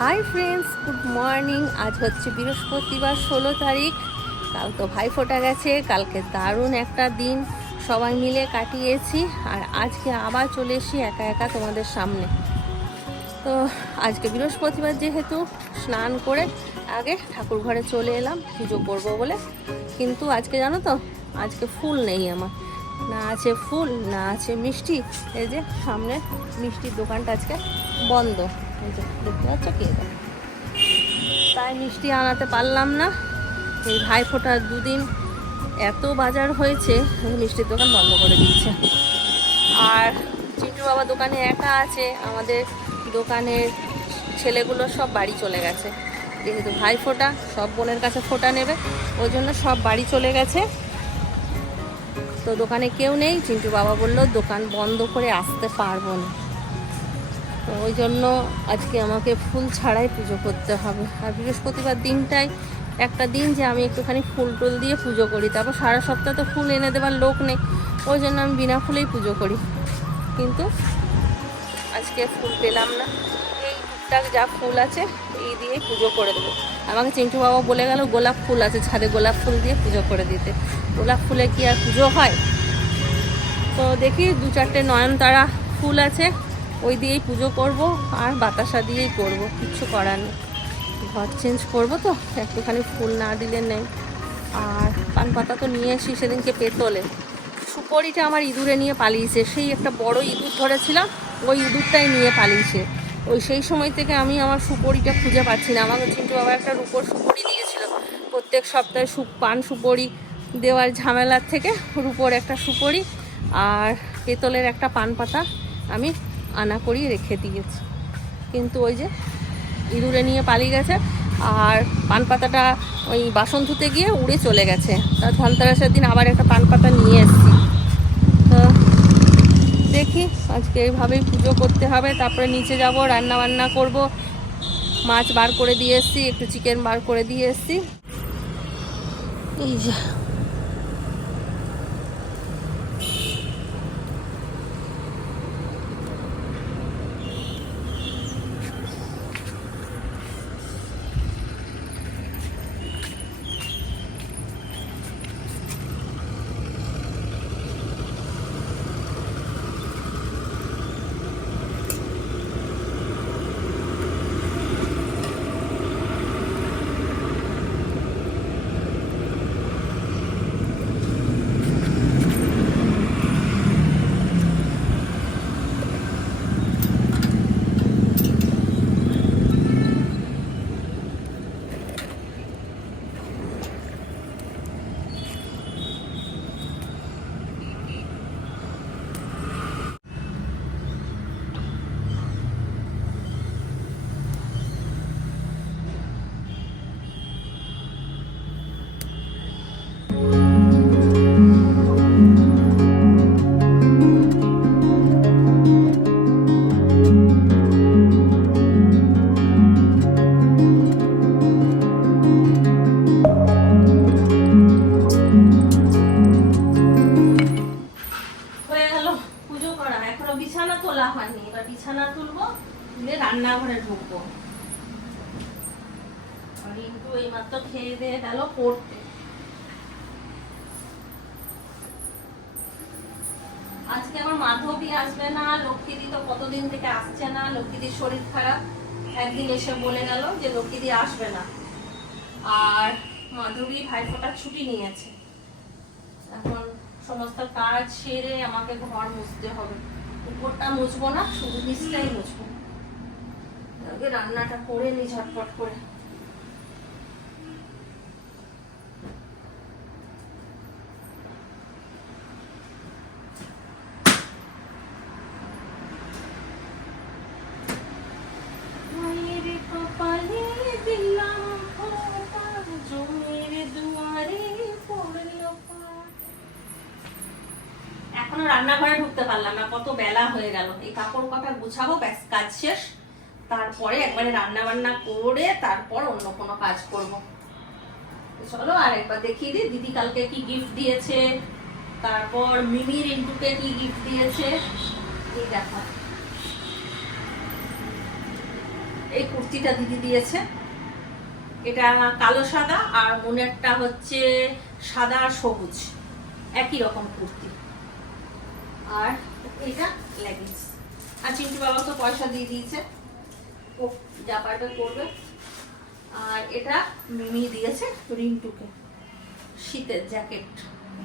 Hi friends, good morning. আজ হচ্ছে বৃহস্পতিবার 16 তারিখ। কাল তো ভাইফোঁটা গেছে। কালকে দারুণ একটা দিন সবাই মিলে কাটিয়েছি। আর আজকে আবার চলে এসেছি একা একা তোমাদের সামনে। তো আজকে বৃহস্পতিবার যেহেতু স্নান করে আগে ঠাকুর ঘরে চলে এলাম পুজো করব বলে। কিন্তু আজকে জানো তো, আজকে ফুল নেই আমার। না আছে ফুল, না আছে মিষ্টি। এই যে সামনে মিষ্টির দোকানটা আজকে বন্ধ। এই যে দেখতে পাচ্ছ কে, তাই মিষ্টি আনাতে পারলাম না। এই ভাইফোঁটার দুদিন এত বাজার হয়েছে, মিষ্টির দোকান বন্ধ করে দিচ্ছে। আর চিন্টু বাবা দোকানে একা আছে। আমাদের দোকানের ছেলেগুলো সব বাড়ি চলে গেছে, যেহেতু ভাইফোঁটা, সব বোনের কাছে ফোঁটা নেবে, ওই জন্য সব বাড়ি চলে গেছে। তো দোকানে কেউ নেই। চিন্টু বাবা বলল দোকান বন্ধ করে আসতে পারবো না। তো ওই জন্য আজকে আমাকে ফুল ছাড়াই পুজো করতে হবে। আর বৃহস্পতিবার দিনটাই একটা দিন যে আমি একটুখানি ফুল টুল দিয়ে পুজো করি। তারপর সারা সপ্তাহ তো ফুল এনে দেওয়ার লোক নেই, ওই জন্য আমি বিনা ফুলেই পুজো করি। কিন্তু আজকে ফুল পেলাম না। এই টুকটাক যা ফুল আছে এই দিয়েই পুজো করে দেবো। আমাকে চিন্টু বাবা বলে গেল গোলাপ ফুল আছে ছাদে, গোলাপ ফুল দিয়ে পুজো করে দিতে। গোলাপ ফুলে কি আর পুজো হয়? তো দেখি 2-4টে নয়নতারা ফুল আছে, ওই দিয়েই পুজো করব। আর বাতাসা দিয়েই করব, কিচ্ছু করার নেই। ঘর চেঞ্জ করবো তো একটুখানি ফুল না দিলে নেই। আর পান পাতা তো নিয়ে এসি সেদিনকে পেতলে। সুপরিটা আমার ইঁদুরে নিয়ে পালিয়েছে। সেই একটা বড় ইঁদুর ধরেছিলাম, ওই ইঁদুরটাই নিয়ে পালিয়েছে। সেই সময় থেকে আমি আমার সুপরিটা খুঁজে পাচ্ছি না। আমাকে চিন্টু বাবা একটা রূপোর সুপরি দিয়েছিল। প্রত্যেক সপ্তাহে পান সুপরি দেওয়ার ঝামেলার থেকে রূপোর একটা সুপরি আর পেতলের একটা পান পাতা আমি আনা করিয়ে রেখে দিয়েছি। কিন্তু ওই যে ইঁদুরে নিয়ে পালিয়ে গেছে। আর পান পাতাটা ওই বাসন ধুতে গিয়ে উড়ে চলে গেছে। তার ধনতেরাসের দিন আবার একটা পান পাতা নিয়ে এসেছি। তো দেখি আজকে এইভাবেই পুজো করতে হবে। তারপরে নিচে যাব, রান্না বান্না করব। মাছ বার করে দিয়ে এসেছি, একটু চিকেন বার করে দিয়ে এসেছি। এই যে বিছানা তোলা হয়নি, এবার বিছানা তুলবো, তুলে রান্নাঘরে ঢুকবো। কিন্তু এইমাত্র খেয়ে দিয়ে গেল পড়তে। আজকে আমার মাধবী আসবে না, লক্ষ্মীদি তো কতদিন থেকে আসছে না। লক্ষ্মীদির শরীর খারাপ, একদিন এসে বলে গেল যে লক্ষ্মীদি আসবে না। আর মাধবী ভাইফোঁটার ছুটি নিয়েছে। এখন সমস্ত কাজ সেরে আমাকে ঘর মুছতে হবে। উপরটা মুছবো না, শুধু নিচটাই মুছবো। আগে রান্নাটা করে নি ঝটপট করে। এখনো রান্নাঘরে ঢুকতে পারলাম না, কত বেলা হয়ে গেল। এই কাপড় কটা গুছাবো, ব্যাস কাজ শেষ। তারপরে একবারে রান্না বান্না করে তারপর অন্য কোনো কাজ করব। চলো আর একবার দেখিয়ে দিই দিদি কালকে কি গিফট দিয়েছে, তারপর মিমি রিন্টুকে কি গিফট দিয়েছে। এই দেখো, এই কুর্তিটা দিদি দিয়েছে, এটা কালো সাদা আর মনেরটা হচ্ছে সাদা আর সবুজ, একই রকম কুর্তি। আর এটা লেগিংস। আর চিন্টু বাবা তো পয়সা দিয়ে দিয়েছে, ও যা পারবে করবে। আর এটা মিমি দিয়েছে রিন্টুকে, শীতের জ্যাকেট,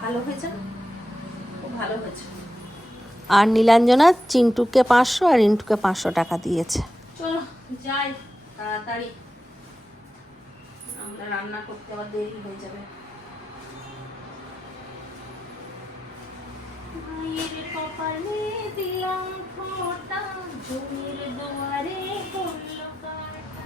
ভালো হয়েছে না? খুব ভালো হয়েছে। আর নীলাঞ্জনা চিন্টুকে 500 আর রিন্টুকে 500 টাকা দিয়েছে। চলো যাই তাড়াতাড়ি, আমরা রান্না করতে আবার দেরি হয়ে যাবে। মায়ের কপালে দিলাম ফোঁটা, জমির দুয়ারে পড়ল কাঁটা।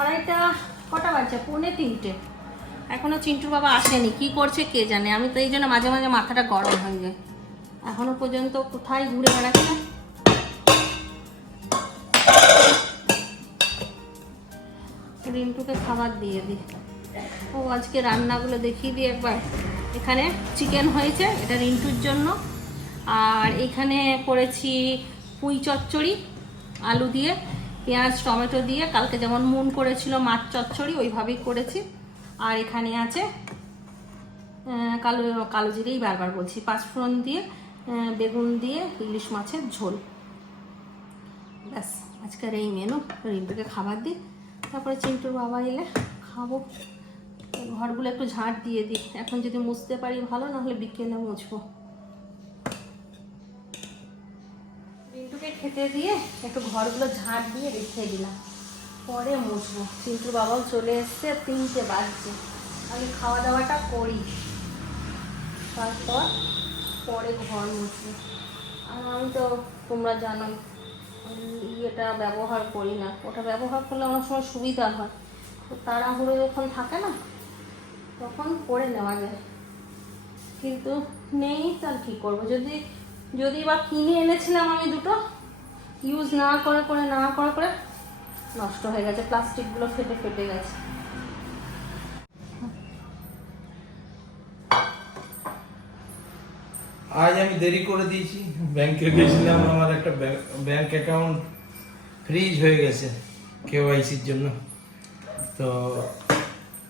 আড়াইটা, কটা বাজছে? 2:45। এখনো চিন্টুর বাবা আসেনি, কি করছে কে জানে। আমি তো এই জন্য মাঝে মাঝে মাথাটা গরম হয়ে যায়। এখনো পর্যন্ত কোথায় ঘুরে বেড়াচ্ছে। রিন্টুকে খাবার দিয়ে দিই। ও আজকে রান্নাগুলো দেখিয়ে দিই একবার। এখানে চিকেন হয়েছে, এটা রিন্টুর জন্য। আর এখানে করেছি পুঁই চচ্চড়ি আলু দিয়ে, পেঁয়াজ টমেটো দিয়ে, কালকে যেমন মুন করেছিল মাছ চচ্চড়ি ওইভাবেই করেছি। আর এখানে আছে কালো কালো জিরেই বারবার বলছি, পাঁচফোড়ন দিয়ে বেগুন দিয়ে ইলিশ মাছের ঝোল। ব্যাস আজকের এই মেনু। রিন্টুকে খাবার দিই, তারপরে চিন্টুর বাবা এলে খাবো। ঘরগুলো একটু ঝাঁট দিয়ে দিই, এখন যদি মুছতে পারি ভালো, না হলে বিকেলে মুছবো। রিন্টুকে খেতে দিয়ে একটু ঘরগুলো ঝাঁট দিয়ে রেখে দিলাম, পরে মুছবো। চিন্টুর বাবাও চলে এসছে, 3টে বাজছে। আমি খাওয়া দাওয়াটা করি, তারপর পরে ঘর মুছবো। আর আমি তো তোমরা জানোই ইয়েটা ব্যবহার করি না, ওটা ব্যবহার করলে অনেক সময় সুবিধা হয়। তো তাড়াহুড়ো যখন থাকে না তখন করে নেওয়া যায়, কিন্তু নেই, তার কী করবো। যদি বা কিনে এনেছিলাম আমি, দুটো ইউজ না করে নষ্ট হয়ে গেছে, প্লাস্টিকগুলো ফেটে ফেটে গেছে। আজ আমি দেরি করে দিয়েছি, ব্যাংকে গেছিলাম, আমার একটা ব্যাংক অ্যাকাউন্ট ফ্রিজ হয়ে গেছে কেওয়াইসির জন্য। তো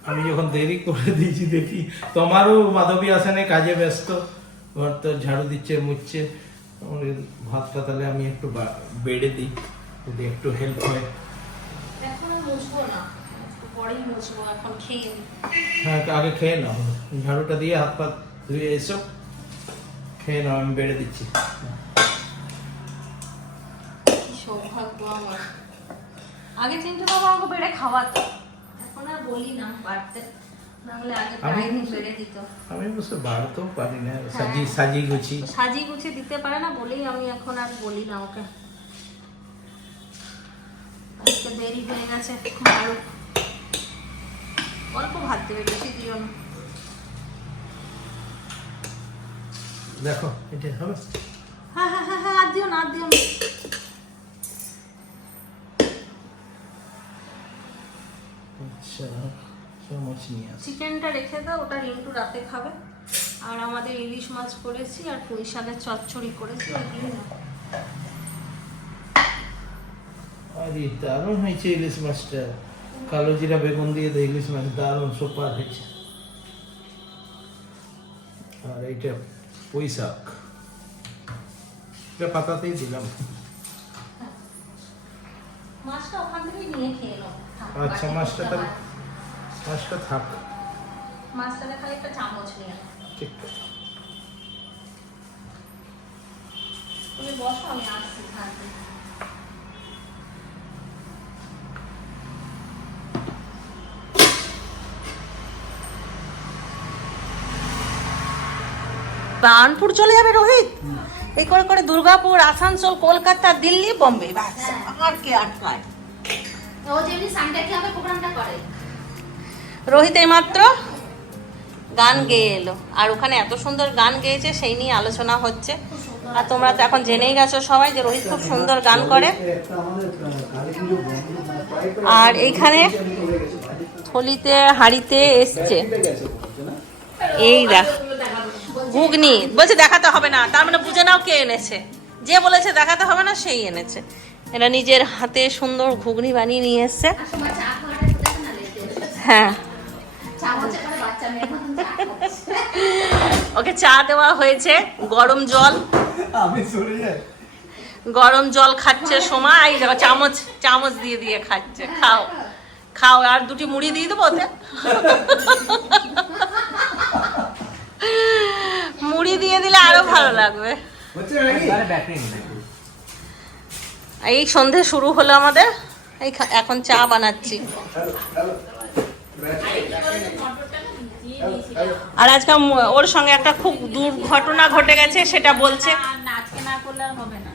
আমি যখন দেরি করে দিয়েছি দেখি তোমারও মাধবী আসেনে, কাজে ব্যস্ত, ঘর তো ঝাড়ু দিচ্ছে মুছছে। ভাতটা তাহলে আমি একটু বেড়ে দিই, যদি একটু হেল্প হয়। এখন মুছবো না, একটু পরেই মুছবো, এখন খেয়ে নিই। হ্যাঁ আগে খেয়ে নাও, ঝাড়ুটা দিয়ে হাত পা ধুয়ে এসো, খেয়ে নাও, আমি বেড়ে দিচ্ছি। সৌভাগ্য আমার, আগে চিন্টু বাবা আমাকে বেড়ে খাওয়াতো, এখন আর বলি না বাড়তে, না হলে আগে প্রায় বেড়ে দিত। আমি অবশ্য বাড়তেও পারি না, সাজিয়ে গুছিয়ে দিতে পারে না বলেই আমি এখন আর বলি না ওকে। আজকে দেরি হয়ে গেছে, আরো অল্প ভাত দেবে, বেশি দিও না। দেখো এটা হবে। হ্যাঁ, আর দিও না। আচ্ছা চামচ নিয়ে আসি। চিকেনটা রেখে দাও, ওটা রিন্টু রাতে খাবে। আর আমাদের ইলিশ মাছ করেছি আর পুঁই শাকের চচ্চড়ি করেছি, ওইগুলো না। আরে দারুণ হয়েছে ইলিশ মাছটা, কালো জিরা বেগুন দিয়ে তো ইলিশ মাছ দারুণ সুপার হয়েছে। আর এইটা পুঁই শাক, এটা পাতাতেই দিলাম। মাছটা ওখান থেকেই নিয়ে খেয়ে নাও। আচ্ছা মাছটা থাক। মাছটাতে খালি একটা চামচ নিয়ে ঠিক তুমি বসো, আমি আসছি খাতে। বার্নপুর চলে যাবে রোহিত, এই করে করে দুর্গাপুর, আসানসোল, কলকাতা, দিল্লি, বোম্বে, ব্যাস আর কে আটকায়। ও যেমনি সানডে ক্লাবে প্রোগ্রামটা করে। রোহিত এইমাত্র গান গেয়ে এলো, আর ওখানে এত সুন্দর গান গেয়েছে সেই নিয়ে আলোচনা হচ্ছে। আর তোমরা তো এখন জেনেই গেছো সবাই যে রোহিত খুব সুন্দর গান করে। আর এইখানে থলিতে হাড়িতে এসছে এই দেখ ঘুগনি, বলছে দেখাতে হবে না, তার মানে বুঝে নাও কে এনেছে। যে বলেছে দেখাতে হবে না সেই এনেছে। এটা নিজের হাতে সুন্দর ঘুগনি বানিয়ে নিয়ে এসছে। আর সময় চা খাওয়াটা একটু দেখো না লেটে এসে। হ্যাঁ, চামচে করে বাচ্চা মেয়ের মতন চা খাচ্ছে। ওকে চা দেওয়া হয়েছে, গরম জল, আমি সরে যাই। গরম জল খাচ্ছে সময়, এই দেখো চামচ চামচ দিয়ে দিয়ে খাচ্ছে। খাও খাও, আর দুটি মুড়ি দিয়ে দেবো ওতে। মুড়ি দিয়ে দিলে আরো ভালো লাগবে। এই সন্ধে শুরু হলো আমাদের, এই এখন চা বানাচ্ছি। আর আজকে ওর সঙ্গে একটা খুব দুর্ঘটনা ঘটে গেছে, সেটা বলছে। না, আজকে না করলে আর হবে না।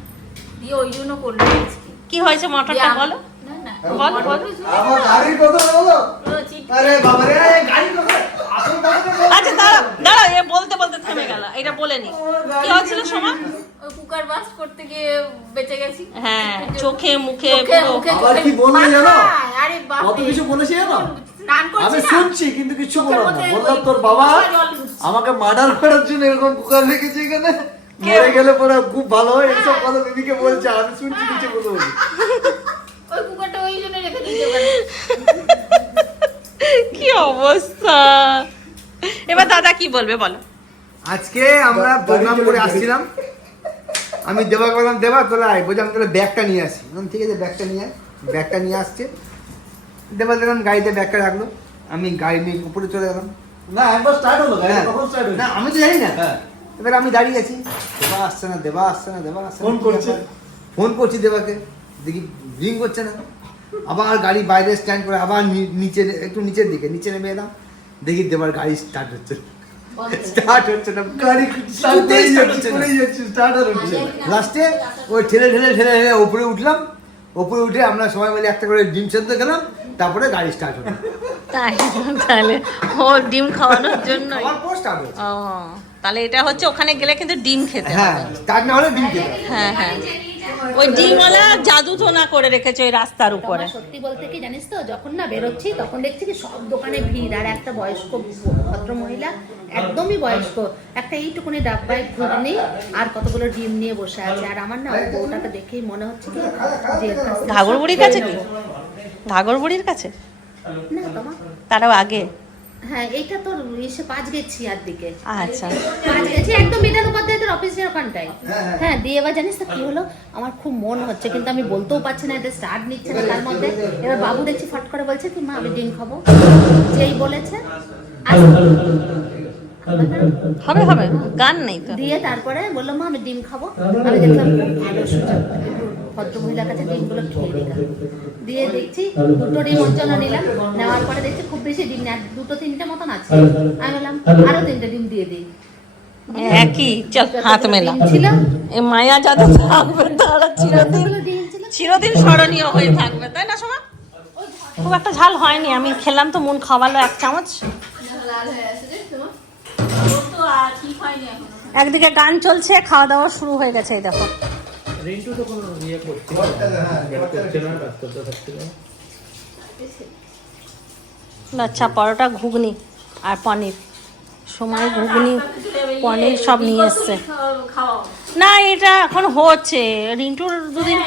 দিয়ে ওই জন্য করলো আজকে। কি হয়েছে মোটরটা বলো, না না বল বল। আমার গাড়ির কথা বলো। ও চিট আরে বাবা রে, গাড়ির কথা আসল কথা বলো। আচ্ছা দাঁড়াও দাঁড়াও, এ বলতে বলতে থেমে গেল, এটা বলে নি কি হয়েছিল সময়। ওই কুকার বাস্ট করতে গিয়ে বেঁচে গেছি। হ্যাঁ, চোখে মুখে মুখে পুরো। মুখে আবার কি বললো জানো? আরে বাপ কত কিছু বলেছে জানো? স্নান করছি আমি না। শুনছি কিন্তু কিছু বললাম না। চোখের বললাম মধ্যে তোর বাবা জল ঢুকছে। আমাকে মার্ডার করার জন্য এরকম কুকার রেখেছে এখানে, মরে গেলে পরে খুব ভালো হয়, এইসব কথা দিদিকে বলছে। আমি শুনছি কিছু কথা বলি। ওই কুকারটা ওই জন্য রেখে দিয়েছে ওখানে। কি অবস্থা। এবার দাদা কি বলবে বলো। আজকে আমরা প্রোগ্রাম করে আসছিলাম, আমি দেবাকে বললাম দেবা তোরা আয়, বলছি আমি তাহলে ব্যাগটা নিয়ে আসি। বললাম ঠিক আছে ব্যাগটা নিয়ে আয়। ব্যাগটা নিয়ে আসছে, দেবা দেখলাম গাড়িতে ব্যাগটা রাখলো, আমি গাড়ি নিয়ে উপরে চলে গেলাম। না একবার স্টার্ট হলো, গাড়ি হ্যাঁ। কখন স্টার্ট হলো? না আমি তো জানি না। হ্যাঁ। এবার আমি দাঁড়িয়ে আছি, দেবা আসছে না, দেবা আসছে না, দেবা আসছে না। ফোন কি করছে? ব্যাপার? ফোন করছি দেবাকে, দেখি রিং করছে না। আবার গাড়ি বাইরে স্ট্যান্ড করে আবার নিচে, একটু নিচের দিকে নিচে নেমে এলাম, দেখি দেবার গাড়ি স্টার্ট হচ্ছে স্টার্ট হচ্ছে না। গাড়ি স্টার্ট কিছুতেই করেই start যাচ্ছে, হচ্ছে না। করেই যাচ্ছে, স্টার্ট আর হচ্ছে না। লাস্টে ওই ঠেলে ঠেলে ঠেলে ঠেলে উপরে উঠলাম, উপরে উঠে আমরা সবাই মিলে একটা করে ডিম সেদ্ধ খেলাম, তারপরে গাড়ি স্টার্ট হলো। তাই তাহলে ও ডিম খাওয়ানোর জন্য। আমার পর স্টার্ট হয়েছে। ও তাহলে এটা হচ্ছে ওখানে গেলে কিন্তু ডিম খেতে হ্যাঁ, হবে। স্টার্ট না হলে ডিম খেতে হবে। হ্যাঁ হ্যাঁ, ওই ডিমওয়ালা জাদু টোনা করে রেখেছে ওই রাস্তার উপরে। তোমার সত্যি বলতে কি জানিস তো, যখন না বেরোচ্ছি তখন দেখছি কি সব দোকানে ভিড়, আর একটা বয়স্ক ভদ্র মহিলা, একদমই বয়স্ক, একটা এইটুকুনি ডাব্বায় ঘুগনি আর কতগুলো ডিম নিয়ে বসে আছে। আর আমার না ওই বউটাকে দেখেই মনে হচ্ছে কি যে এর কাছ থেকে ঘাগরবুড়ির কাছে কি? ঘাগরবুড়ির কাছে না তোমার, তারাও আগে। হ্যাঁ এইটা তোর এসে 5 গেছি আর দিকে, আচ্ছা 5 গেছি একদম বিধান উপাধ্যায়দের অফিসের ওখানটায়। হ্যাঁ দিয়ে এবার জানিস তো কি হলো, আমার খুব মন হচ্ছে কিন্তু আমি বলতেও পারছি না, এটা স্টার্ট নিচ্ছে না। তার মধ্যে এবার বাবু দেখছি ফট করে বলছে কি মা আমি ডিম খাবো, যেই বলেছে হবে হবে, গান নেই তো। দিয়ে তারপরে বললো মা আমি ডিম খাবো। আমি দেখলাম খুব ভালো সুযোগ, ভদ্র মহিলার কাছে ডিমগুলো খেয়ে নিলাম। দিয়ে দেখছি 2টো ডিম ওর জন্য নিলাম, নেওয়ার পরে দেখছি খুব বেশি ডিম নেই, 2-3টে মতন আছে। আমি বললাম আরো 3টে ডিম দিয়ে দিই। একই, চল হাত মেলা। ডিম ছিল, এই মায়া যাদের থাকবে তারা চিরদিন যতগুলো ডিম ছিল চিরদিন স্মরণীয় হয়ে থাকবে, তাই না সময়? খুব একটা ঝাল হয়নি, আমি খেলাম তো মন খাওয়ালো 1 চামচ। একদিকে গান চলছে, খাওয়া দাওয়া শুরু হয়ে গেছে। এই দেখো রিন্টু তো কোনো ইয়ে করছে না, করছে না, ডাক্তারটা থাকতে না। আচ্ছা, পরোটা, ঘুগনি আর পনির। সময় ঘুগনি পনির সব নিয়ে এসছে। না এটা এখন হচ্ছে, রিন্টুর দুদিন